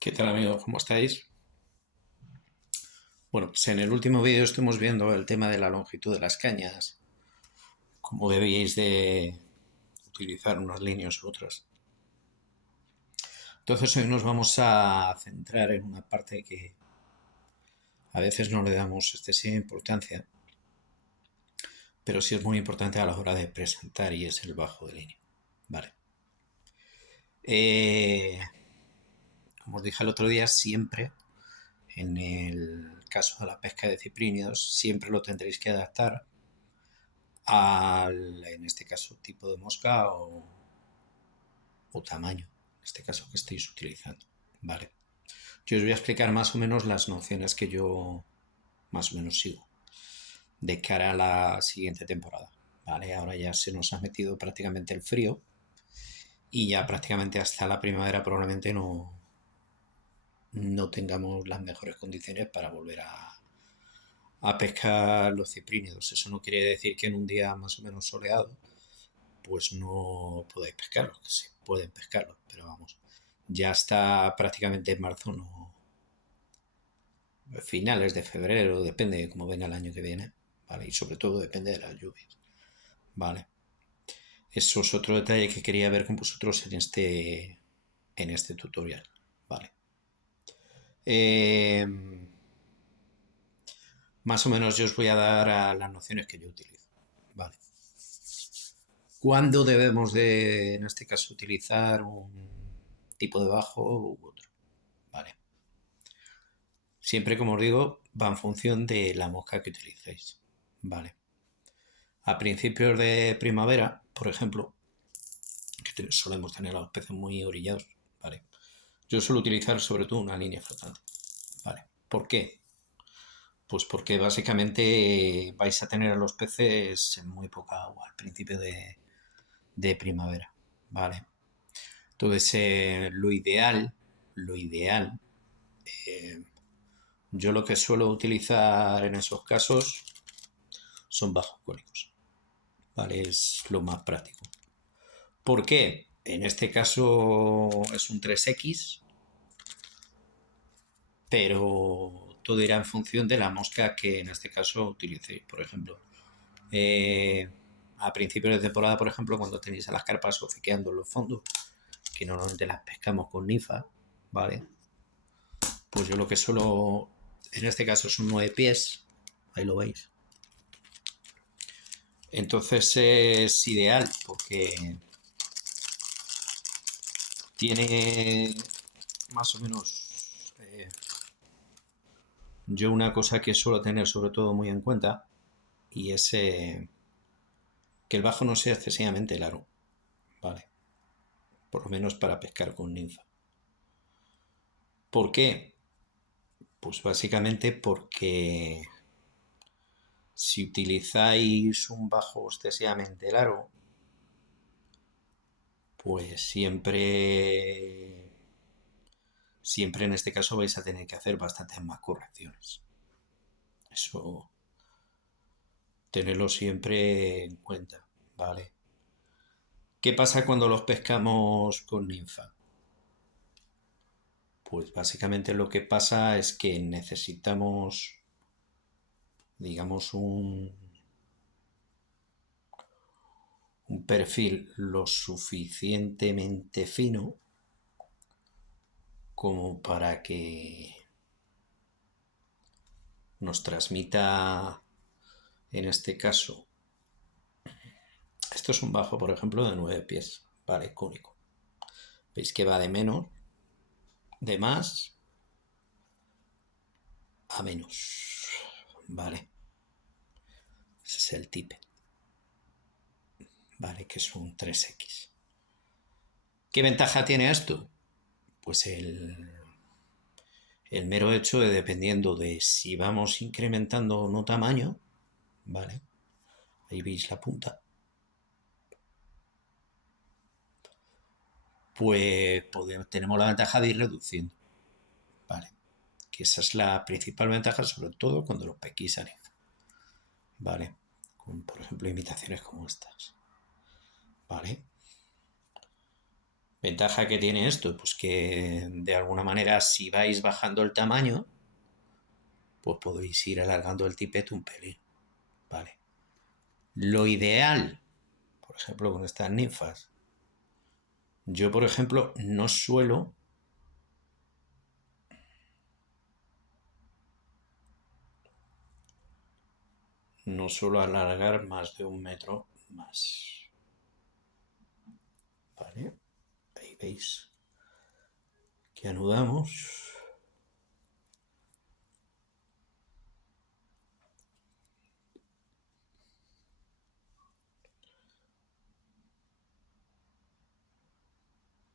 ¿Qué tal amigos? ¿Cómo estáis? Bueno, pues en el último vídeo estuvimos viendo el tema de la longitud de las cañas, cómo debíais de utilizar unas líneas u otras. Entonces hoy nos vamos a centrar en una parte que a veces no le damos excesiva importancia, pero sí es muy importante a la hora de presentar y es el bajo de línea. Vale. Como os dije el otro día, siempre en el caso de la pesca de ciprínidos, siempre lo tendréis que adaptar al, en este caso, tipo de mosca o tamaño, en este caso que estéis utilizando. Vale. Yo os voy a explicar más o menos las nociones que yo más o menos sigo de cara a la siguiente temporada. Vale, ahora ya se nos ha metido prácticamente el frío y ya prácticamente hasta la primavera probablemente no tengamos las mejores condiciones para volver a pescar los ciprínidos. Eso no quiere decir que en un día más o menos soleado pues no podáis pescarlos, que se pueden pescarlos, pero vamos, ya está prácticamente en marzo, no, finales de febrero, depende de cómo venga el año que viene, ¿vale? Y sobre todo depende de las lluvias, ¿vale? Eso es otro detalle que quería ver con vosotros en este tutorial, ¿vale? Eh, Más o menos yo os voy a dar a las nociones que yo utilizo, ¿vale? ¿Cuándo debemos de, en este caso, utilizar un tipo de bajo u otro? Vale. Siempre, como os digo, va en función de la mosca que utilicéis. Vale. A principios de primavera, por ejemplo, que solemos tener a los peces muy orillados, ¿vale? Yo suelo utilizar sobre todo una línea flotante, ¿vale? ¿Por qué? Pues porque básicamente vais a tener a los peces en muy poca agua al principio de primavera, ¿vale? Entonces, lo ideal, eh, yo lo que suelo utilizar en esos casos son bajos cónicos, ¿vale? Es lo más práctico. ¿Por qué? En este caso es un 3X, pero todo irá en función de la mosca que en este caso utilicéis. Por ejemplo, eh, a principios de temporada, por ejemplo, cuando tenéis a las carpas ofiqueando en los fondos, que normalmente las pescamos con ninfa, ¿vale? Pues yo lo que suelo, en este caso son 9 pies, ahí lo veis. Entonces es ideal porque tiene más o menos yo una cosa que suelo tener sobre todo muy en cuenta y es que el bajo no sea excesivamente largo, ¿vale? Por lo menos para pescar con ninfa. ¿Por qué? Pues básicamente porque si utilizáis un bajo excesivamente largo, pues siempre en este caso vais a tener que hacer bastantes más correcciones. Eso tenerlo siempre en cuenta, ¿vale? ¿Qué pasa cuando los pescamos con ninfa? Pues básicamente lo que pasa es que necesitamos, digamos, un perfil lo suficientemente fino como para que nos transmita, en este caso, esto es un bajo, por ejemplo, de 9 pies, ¿vale? Cónico. Veis que va de menos, de más a menos, ¿vale? Ese es el tipe, ¿vale? Que es un 3X. ¿Qué ventaja tiene esto? Pues el mero hecho de dependiendo de si vamos incrementando o no tamaño, ¿vale? Ahí veis la punta. Pues tenemos la ventaja de ir reduciendo, ¿vale? Que esa es la principal ventaja, sobre todo cuando los pequís ¿vale? Con, por ejemplo, imitaciones como estas, ¿vale? Ventaja que tiene esto, pues que de alguna manera si vais bajando el tamaño, pues podéis ir alargando el tipete un pelín, ¿vale? Lo ideal, por ejemplo, con estas ninfas, yo por ejemplo no suelo alargar más de 1 metro más, ¿vale? Ahí veis que anudamos.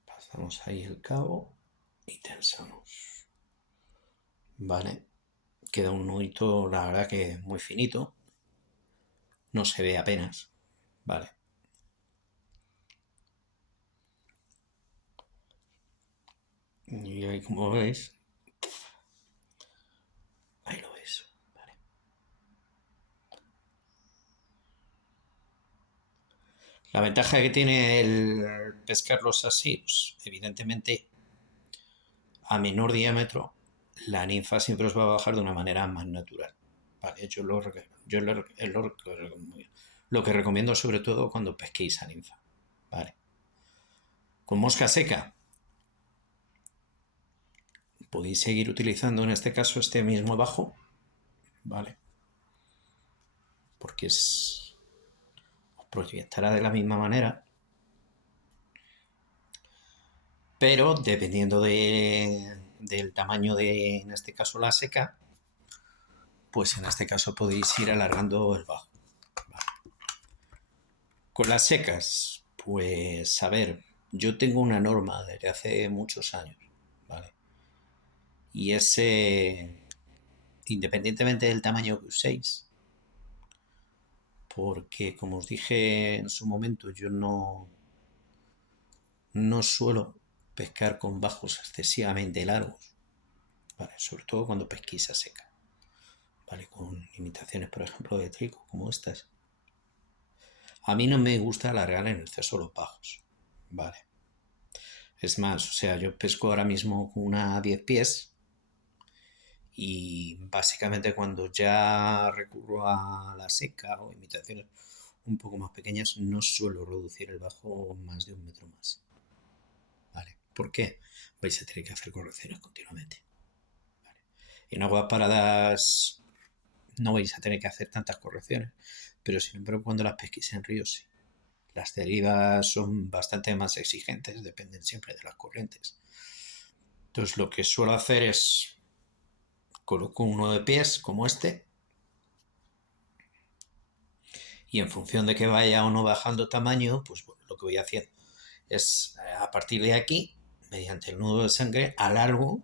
Pasamos ahí el cabo y tensamos, ¿vale? Queda un nudito, la verdad que muy finito, no se ve apenas, ¿vale? Y ahí como veis, ahí lo veis, ¿vale? La ventaja que tiene el pescarlos así, pues, evidentemente a menor diámetro, la ninfa siempre os va a bajar de una manera más natural, ¿vale? Lo que recomiendo sobre todo cuando pesquéis a ninfa, ¿vale? Con mosca seca podéis seguir utilizando en este caso este mismo bajo, ¿vale? Porque os proyectará de la misma manera, pero dependiendo del tamaño de, en este caso, la seca, pues en este caso podéis ir alargando el bajo. ¿Vale? Con las secas, pues a ver, yo tengo una norma desde hace muchos años, ¿vale? Y ese, independientemente del tamaño que uséis, porque como os dije en su momento, yo no suelo pescar con bajos excesivamente largos, ¿vale? Sobre todo cuando pesquéis a seca, ¿vale? Con imitaciones, por ejemplo, de trigo, como estas. A mí no me gusta alargar en exceso los bajos, ¿vale? Es más, o sea, yo pesco ahora mismo con una 10 pies y básicamente cuando ya recurro a la seca o imitaciones un poco más pequeñas, no suelo reducir el bajo más de 1 metro más, ¿vale? ¿Por qué? Vais a tener que hacer correcciones continuamente. ¿Vale? En aguas paradas no vais a tener que hacer tantas correcciones, pero sin embargo cuando las pesquéis en ríos sí. Las derivas son bastante más exigentes, dependen siempre de las corrientes. Entonces lo que suelo hacer es coloco uno de pies como este y en función de que vaya o no bajando tamaño, pues bueno, lo que voy haciendo es a partir de aquí, mediante el nudo de sangre, alargo,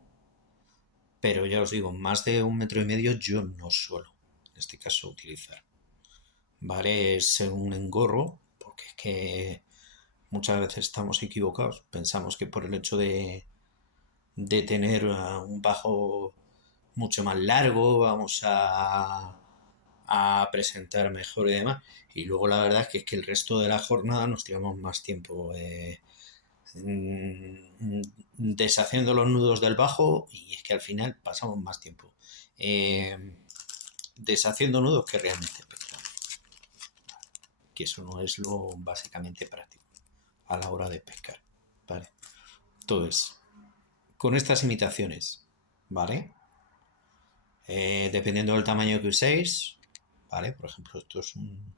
pero ya os digo, más de 1,5 metros yo no suelo, en este caso, utilizar. ¿Vale? Es un engorro, porque es que muchas veces estamos equivocados. Pensamos que por el hecho de tener un bajo mucho más largo vamos a presentar mejor y demás. Y luego la verdad es que el resto de la jornada nos tiramos más tiempo deshaciendo los nudos del bajo y es que al final pasamos más tiempo eh, deshaciendo nudos que realmente pescando. Que eso no es lo básicamente práctico a la hora de pescar, ¿vale? Entonces, con estas imitaciones, ¿vale? Dependiendo del tamaño que uséis, ¿vale? Por ejemplo, esto es un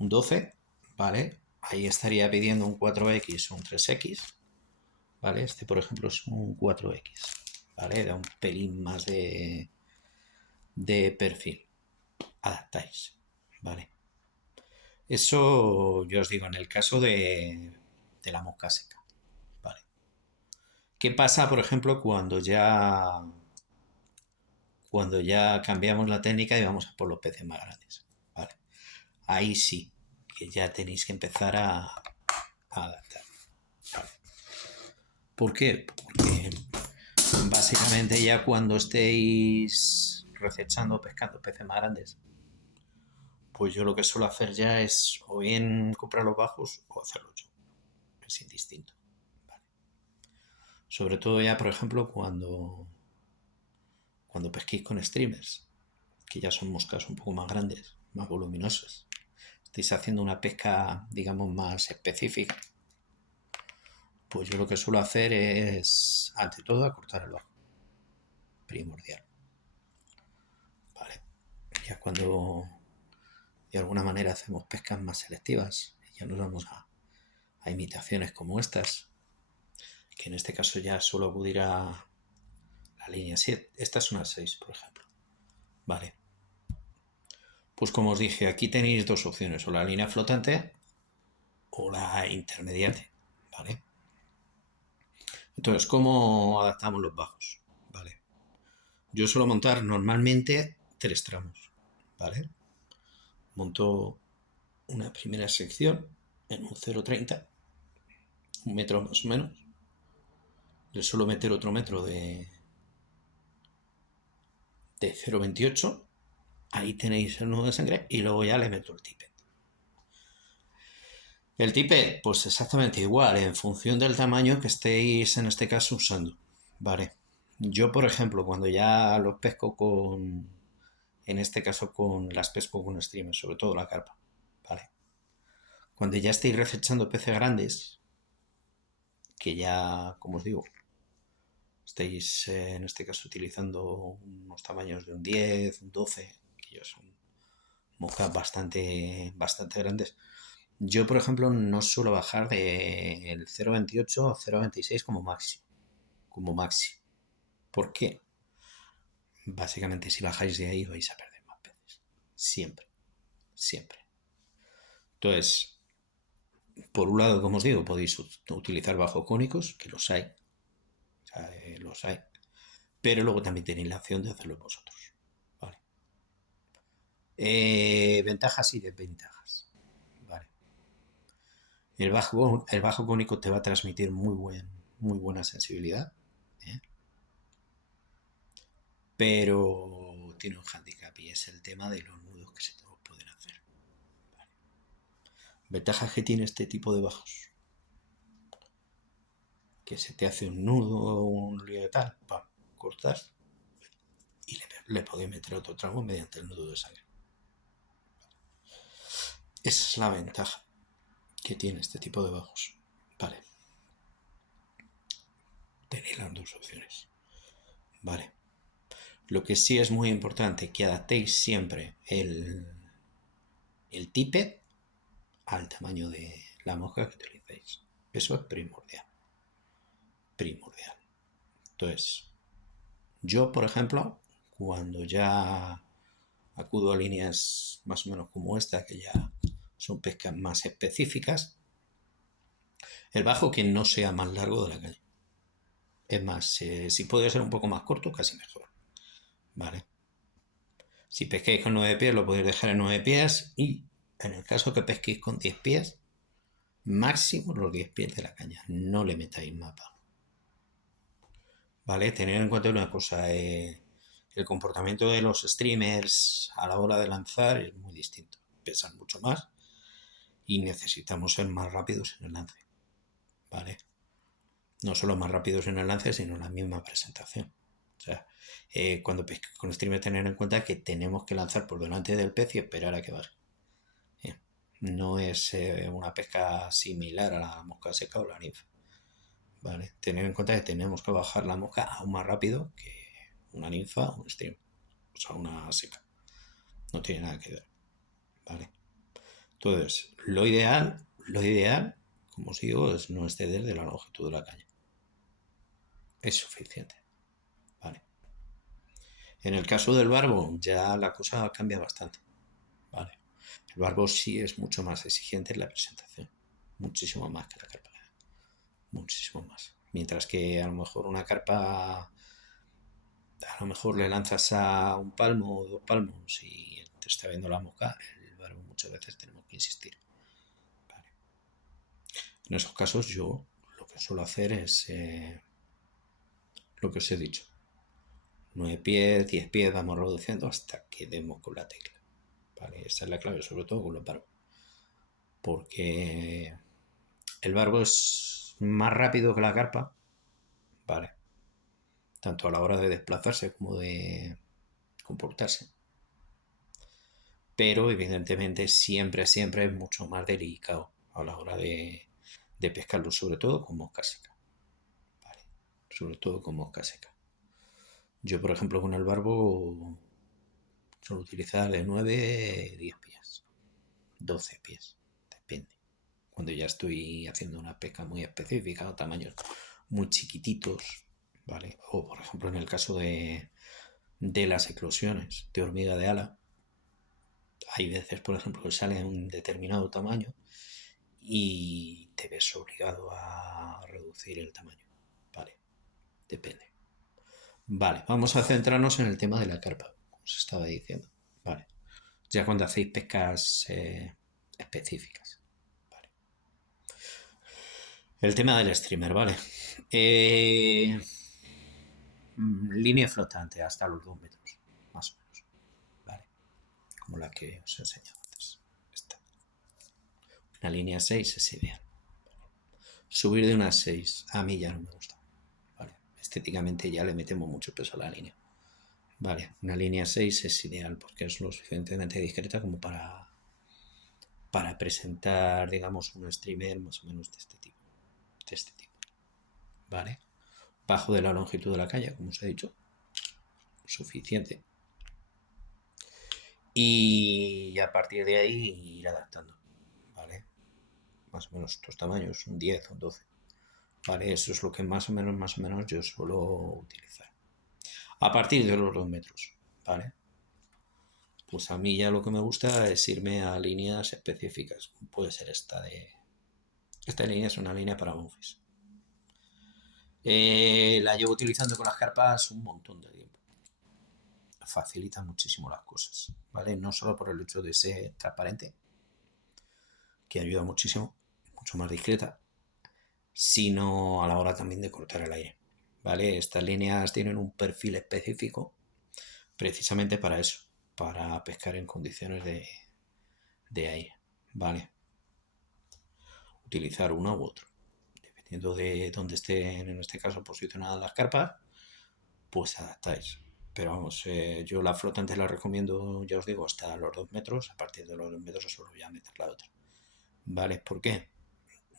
12, ¿vale? Ahí estaría pidiendo un 4X o un 3X, ¿vale? Este, por ejemplo, es un 4X, ¿vale? Da un pelín más de perfil. Adaptáis, ¿vale? Eso, yo os digo, en el caso de la mosca seca, ¿vale? ¿Qué pasa, por ejemplo, cuando ya cambiamos la técnica y vamos a por los peces más grandes? ¿Vale? Ahí sí, que ya tenéis que empezar a adaptar. ¿Vale? ¿Por qué? Porque básicamente ya cuando estéis recechando o pescando peces más grandes, pues yo lo que suelo hacer ya es o bien comprar los bajos o hacerlo yo. Es indistinto. Sobre todo ya, por ejemplo, cuando pesquéis con streamers, que ya son moscas un poco más grandes, más voluminosas. Estáis haciendo una pesca, digamos, más específica. Pues yo lo que suelo hacer es, ante todo, acortar el bajo. Primordial. ¿Vale? Ya cuando de alguna manera hacemos pescas más selectivas, ya nos vamos a imitaciones como estas, que en este caso ya suelo acudir a la línea 7. Esta es una 6, por ejemplo. Vale. Pues como os dije, aquí tenéis dos opciones, o la línea flotante o la intermediate. ¿Vale? Entonces, ¿cómo adaptamos los bajos? ¿Vale? Yo suelo montar normalmente 3 tramos. ¿Vale? Monto una primera sección en un 0,30, 1 metro más o menos. Le suelo meter otro metro de 0,28. Ahí tenéis el nudo de sangre y luego ya le meto el tippet. El tippet, pues exactamente igual, en función del tamaño que estéis en este caso usando. Vale. Yo, por ejemplo, cuando ya los pesco en este caso las pesco con streamers, sobre todo la carpa. Vale. Cuando ya estéis recechando peces grandes, que ya, como os digo, estáis en este caso utilizando unos tamaños de un 10, un 12, que ya son moscas bastante grandes. Yo, por ejemplo, no suelo bajar del 0,28 o 0,26 como máximo. Como máximo. ¿Por qué? Básicamente, si bajáis de ahí vais a perder más peces. Siempre. Siempre. Entonces, por un lado, como os digo, podéis utilizar bajos cónicos, que los hay. O sea, los hay. Pero luego también tenéis la opción de hacerlo vosotros. ¿Vale? Ventajas y desventajas. ¿Vale? El bajo cónico te va a transmitir muy buena sensibilidad, ¿eh? Pero tiene un handicap y es el tema de los nudos que se te pueden hacer. ¿Vale? Ventajas que tiene este tipo de bajos. Que se te hace un nudo, un lío de tal, ¡pam! Cortas y le podéis meter otro tramo mediante el nudo de sangre. Esa es la ventaja que tiene este tipo de bajos. Vale. Tenéis las dos opciones. Vale. Lo que sí es muy importante que adaptéis siempre el tippet al tamaño de la mosca que utilicéis. Eso es primordial. Primordial. Entonces, yo, por ejemplo, cuando ya acudo a líneas más o menos como esta, que ya son pescas más específicas, el bajo que no sea más largo de la calle. Es más, si puede ser un poco más corto, casi mejor. ¿Vale? Si pesquéis con 9 pies, lo podéis dejar en 9 pies y en el caso que pesquéis con 10 pies, máximo los 10 pies de la caña. No le metáis más bajo. ¿Vale? Tener en cuenta una cosa, el comportamiento de los streamers a la hora de lanzar es muy distinto. Pesan mucho más y necesitamos ser más rápidos en el lance. ¿Vale? No solo más rápidos en el lance, sino en la misma presentación. O sea, cuando pesquéis con streamers, tener en cuenta que tenemos que lanzar por delante del pez y esperar a que baje. No es una pesca similar a la mosca seca o la ninfa. ¿Vale? Tener en cuenta que tenemos que bajar la mosca aún más rápido que una ninfa o un stream. O sea, una seca. No tiene nada que ver. ¿Vale? Entonces, lo ideal, como os digo, es no exceder de la longitud de la caña. Es suficiente. ¿Vale? En el caso del barbo, ya la cosa cambia bastante. ¿Vale? El barbo sí es mucho más exigente en la presentación. Muchísimo más que la carpa. Muchísimo más. Mientras que a lo mejor una carpa, a lo mejor le lanzas a un palmo o 2 palmos y te está viendo la mosca, el barbo muchas veces tenemos que insistir. Vale. En esos casos yo lo que suelo hacer es lo que os he dicho. 9 pies, 10 pies, vamos reduciendo hasta que demos con la tecla. Vale, esa es la clave, sobre todo con los barbos. Porque el barbo es más rápido que la carpa, ¿vale? Tanto a la hora de desplazarse como de comportarse. Pero evidentemente siempre es mucho más delicado a la hora de pescarlo, sobre todo con mosca seca. ¿Vale? Sobre todo con mosca seca. Yo, por ejemplo, con el barbo suelo utilizar de 9 10 pies, 12 pies, depende. Cuando ya estoy haciendo una pesca muy específica o tamaños muy chiquititos, ¿vale? O, por ejemplo, en el caso de las eclosiones de hormiga de ala, hay veces, por ejemplo, que sale un determinado tamaño y te ves obligado a reducir el tamaño. Vale, depende. Vale, vamos a centrarnos en el tema de la carpa, como os estaba diciendo. Vale, ya cuando hacéis pescas específicas. Vale. El tema del streamer, ¿vale? Línea flotante hasta los 2 metros, más o menos. Vale, como la que os he enseñado antes. Esta. Una línea 6 es ideal. Subir de unas 6 a mí ya no me gusta. ¿Vale? Estéticamente ya le metemos mucho peso a la línea. Vale, una línea 6 es ideal porque es lo suficientemente discreta como para presentar, digamos, un streamer más o menos de este tipo. De este tipo. ¿Vale? Bajo de la longitud de la caña, como os he dicho. Suficiente. Y a partir de ahí ir adaptando. ¿Vale? Más o menos estos tamaños, un 10, un 12. ¿Vale? Eso es lo que más o menos yo suelo utilizar. A partir de los 2 metros, ¿vale? Pues a mí ya lo que me gusta es irme a líneas específicas. Puede ser esta de... Esta línea es una línea para Bonfis. La llevo utilizando con las carpas un montón de tiempo. Facilita muchísimo las cosas, ¿vale? No solo por el hecho de ser transparente, que ayuda muchísimo, mucho más discreta, sino a la hora también de cortar el aire, ¿vale? Estas líneas tienen un perfil específico precisamente para eso, para pescar en condiciones de aire, ¿vale? Utilizar uno u otro, dependiendo de dónde estén, en este caso, posicionadas las carpas, pues adaptáis. Pero vamos, yo la flotante la recomiendo, ya os digo, hasta los 2 metros. A partir de los 2 metros os solo voy a meter la otra. ¿Vale? ¿Por qué?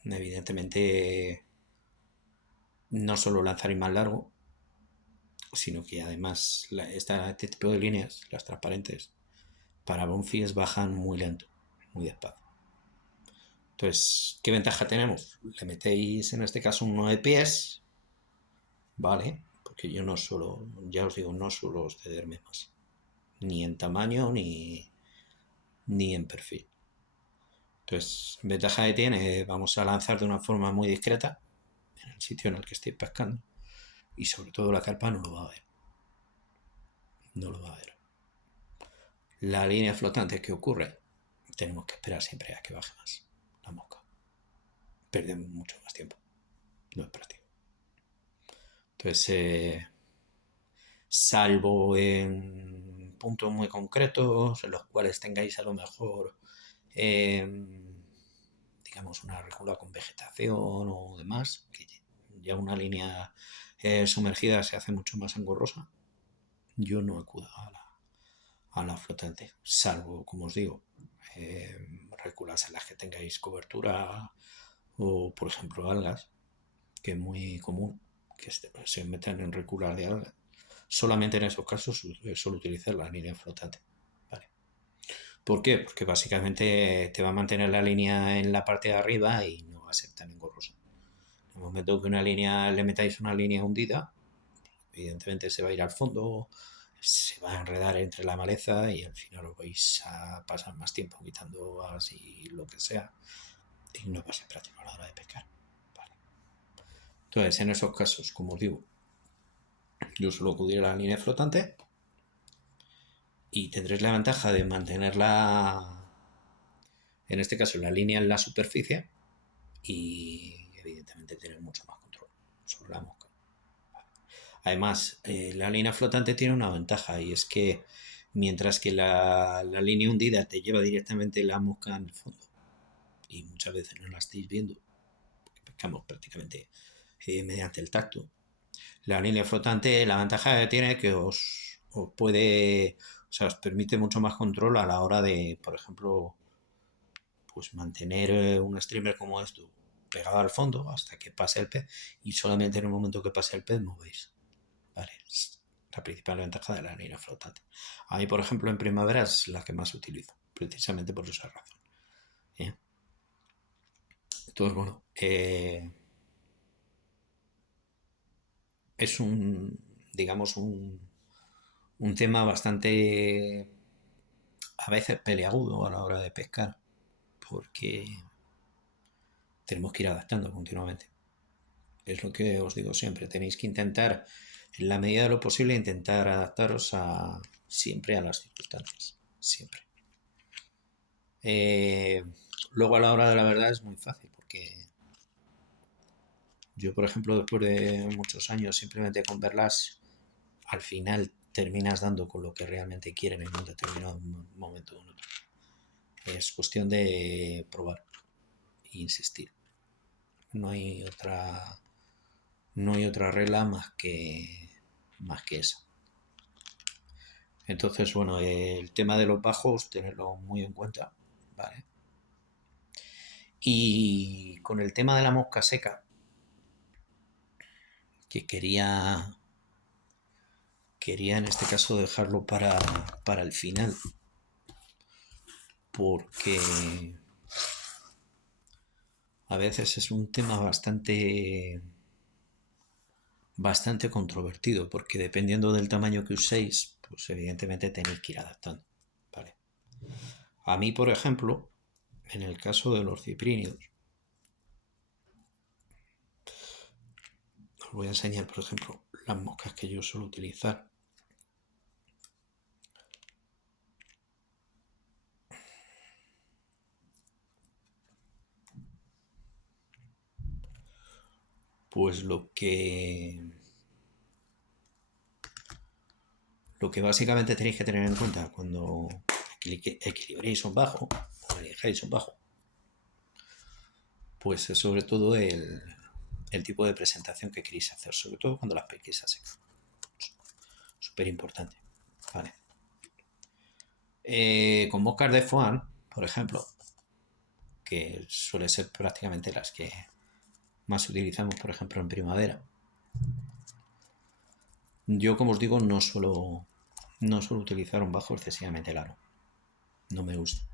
Evidentemente, no solo lanzaréis más largo, sino que además este tipo de líneas, las transparentes, para Bonfis bajan muy lento, muy despacio. Entonces, ¿qué ventaja tenemos? Le metéis en este caso un 9 pies, ¿vale? Porque yo no suelo, ya os digo, no suelo excederme más. Ni en tamaño ni en perfil. Entonces, ventaja que tiene, vamos a lanzar de una forma muy discreta en el sitio en el que estoy pescando. Y sobre todo la carpa no lo va a ver. No lo va a ver. La línea flotante, ¿qué ocurre? Tenemos que esperar siempre a que baje más la mosca. Perdemos mucho más tiempo. No es práctico. Entonces, salvo en puntos muy concretos en los cuales tengáis a lo mejor digamos una recula con vegetación o demás, que ya una línea sumergida se hace mucho más engorrosa, yo no acudo a la flotante, salvo, como os digo, reculas en las que tengáis cobertura o, por ejemplo, algas, que es muy común que se metan en recular de algas. Solamente en esos casos suelo utilizar la línea flotante. ¿Vale? ¿Por qué? Porque básicamente te va a mantener la línea en la parte de arriba y no va a ser tan engorroso. En el momento que una línea le metáis una línea hundida, evidentemente se va a ir al fondo, se va a enredar entre la maleza y al final os vais a pasar más tiempo quitando así lo que sea y no va a ser práctico a la hora de pescar. Vale. Entonces, en esos casos, como os digo, yo suelo acudir a la línea flotante y tendréis la ventaja de mantenerla, en este caso, la línea en la superficie y evidentemente tener mucho más control sobre la mosca. Además, la línea flotante tiene una ventaja y es que mientras que la línea hundida te lleva directamente la mosca en el fondo y muchas veces no la estáis viendo porque pescamos prácticamente mediante el tacto, La línea flotante, la ventaja que tiene es que os puede, o sea, os permite mucho más control a la hora de, por ejemplo, pues mantener un streamer como esto pegado al fondo hasta que pase el pez y solamente en el momento que pase el pez movéis. Vale, es la principal ventaja de la línea flotante. A mí, por ejemplo, en primavera es la que más utilizo, precisamente por esa razón. ¿Eh? Entonces, bueno, es digamos, un tema bastante, a veces peleagudo a la hora de pescar, porque tenemos que ir adaptando continuamente. Es lo que os digo siempre, tenéis que intentar, en la medida de lo posible, intentar adaptaros siempre a las circunstancias, siempre. Eh, Luego a la hora de la verdad es muy fácil, porque yo, por ejemplo, después de muchos años simplemente con verlas, al final terminas dando con lo que realmente quieren en un determinado momento o en otro. Es cuestión de probar e insistir. No hay otra, no hay otra regla más que esa. Entonces, bueno, el tema de los bajos, tenerlo muy en cuenta, ¿vale? Y con el tema de la mosca seca, que quería en este caso dejarlo para el final, porque a veces es un tema bastante controvertido, porque dependiendo del tamaño que uséis, pues evidentemente tenéis que ir adaptando, ¿vale? A mí, por ejemplo, en el caso de los ciprínidos, os voy a enseñar, por ejemplo, las moscas que yo suelo utilizar. Pues lo que básicamente tenéis que tener en cuenta cuando equilibréis un bajo o elijéis un bajo, pues es sobre todo el tipo de presentación que queréis hacer, sobre todo cuando las pesquéis a seca. Súper importante. Vale. Con moscas de foam, por ejemplo, que suele ser prácticamente las que más utilizamos, por ejemplo, en primavera. Yo, como os digo, no suelo utilizar un bajo excesivamente largo. No me gusta.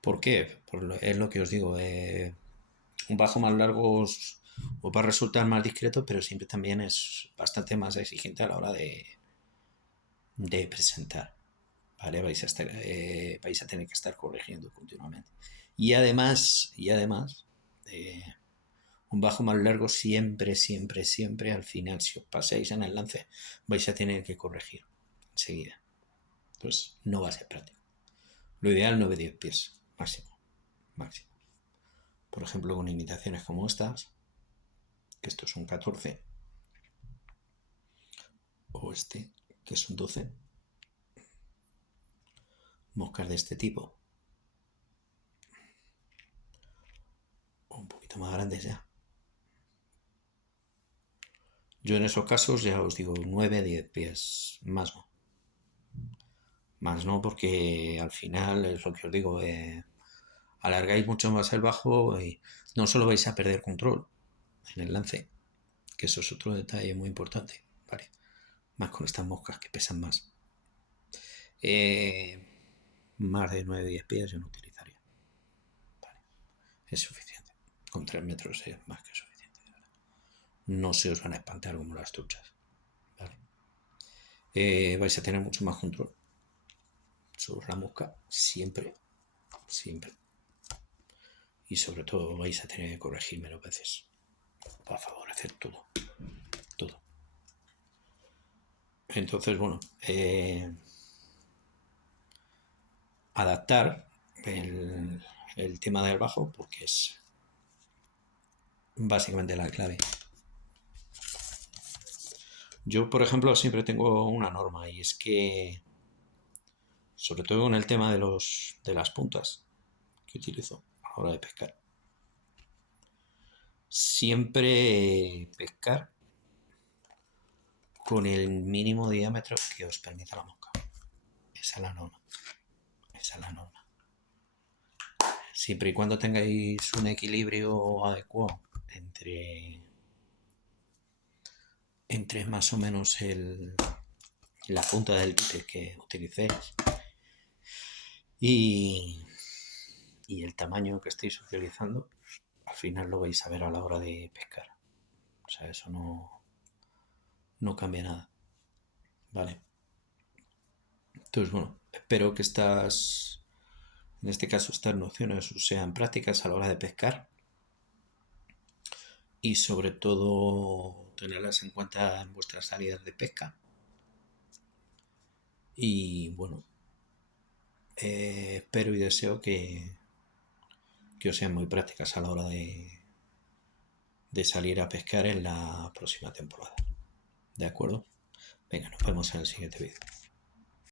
¿Por qué? Es lo que os digo. Un bajo más largo os va a resultar más discreto, pero siempre también es bastante más exigente a la hora de presentar. ¿Vale? Vais a tener que estar corrigiendo continuamente. Y además, eh, un bajo más largo siempre, siempre, siempre, al final, si os pasáis en el lance, vais a tener que corregir enseguida. Pues no va a ser práctico. Lo ideal 9-10 pies, máximo, máximo. Por ejemplo, con imitaciones como estas, que esto es un 14, o este, que es un 12, moscas de este tipo, o un poquito más grandes ya. Yo en esos casos ya os digo 9-10 pies, más no. Más no, porque al final es lo que os digo, alargáis mucho más el bajo y no solo vais a perder control en el lance, que eso es otro detalle muy importante, ¿vale? Más con estas moscas que pesan más. Más de 9-10 pies yo no utilizaría. Vale, es suficiente. Con 3 metros es más que suficiente. No se os van a espantar como las truchas. ¿Vale? Vais a tener mucho más control sobre la mosca siempre, siempre. Y sobre todo vais a tener que corregirme los veces para favorecer todo. Todo. Entonces, bueno, adaptar el tema del bajo porque es básicamente la clave. Yo, por ejemplo, siempre tengo una norma y es que, sobre todo en el tema de las puntas que utilizo a la hora de pescar, siempre pescar con el mínimo diámetro que os permita la mosca. Esa es la norma. Esa es la norma. Siempre y cuando tengáis un equilibrio adecuado entre más o menos la punta del límite que utilicéis y el tamaño que estéis utilizando, al final lo vais a ver a la hora de pescar. O sea, eso no cambia nada. Vale. Entonces, bueno, espero que en este caso, estas nociones sean prácticas a la hora de pescar y sobre todo tenerlas en cuenta en vuestras salidas de pesca. Y bueno, espero y deseo que os sean muy prácticas a la hora de salir a pescar en la próxima temporada. ¿De acuerdo? Venga, nos vemos en el siguiente vídeo.